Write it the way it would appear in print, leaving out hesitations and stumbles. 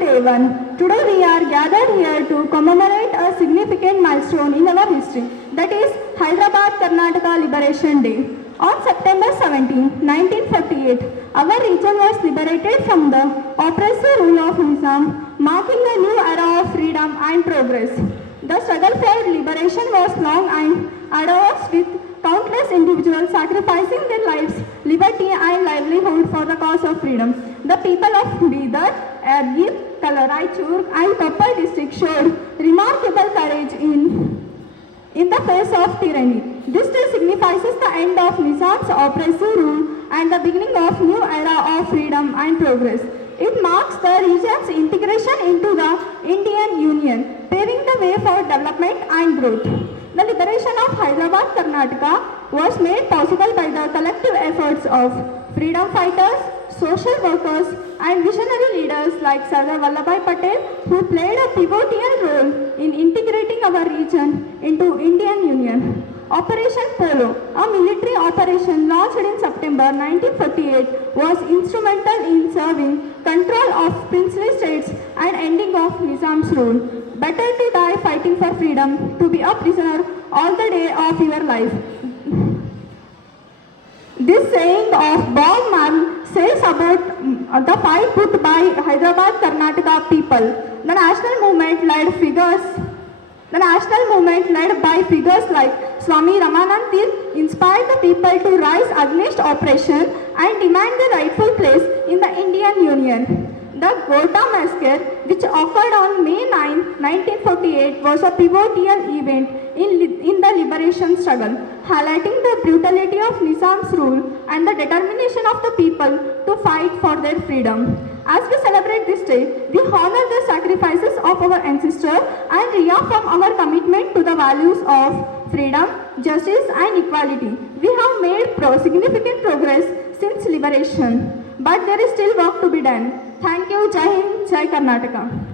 to everyone. Today we are gathered here to commemorate a significant milestone in our history, that is Hyderabad Karnataka Liberation Day. On September 17, 1948, our region was liberated from the oppressive rule of Nizam, marking a new era of freedom and progress. The struggle for liberation was long and arduous, with countless individuals sacrificing their lives, liberty and livelihood for the cause of freedom. The people of Bidar, Ergil, Raichur and Koppal district showed remarkable courage in the face of tyranny. This day signifies the end of Nizam's oppressive rule and the beginning of new era of freedom and progress. It marks the region's integration into the Indian Union, paving the way for development and growth. The liberation of Hyderabad, Karnataka was made possible by the collective efforts of freedom fighters, social workers and visionary leaders like Sardar Vallabhbhai Patel, who played a pivotal role in integrating our region into Indian Union. Operation Polo, a military operation launched in September 1948, was instrumental in serving control of princely states and ending of Nizam's rule. Better to die fighting for freedom, to be a prisoner all the day of your life. This saying of Bob Marley says about the fight put by Hyderabad Karnataka people. The national movement led by figures like Swami Ramanand Tirth inspired the people to rise against oppression and demand their rightful place in the Indian Union. The Gota massacre, which occurred on May 9, 1948, was a pivotal event in the liberation struggle, highlighting the brutality of Nizam's rule and the determination of the people to fight for their freedom. As we celebrate this day, we honor the sacrifices of our ancestors and reaffirm our commitment to the values of freedom, justice and equality. We have made significant progress since liberation, but there is still work to be done. Thank you. Jai Hind, Jai Karnataka.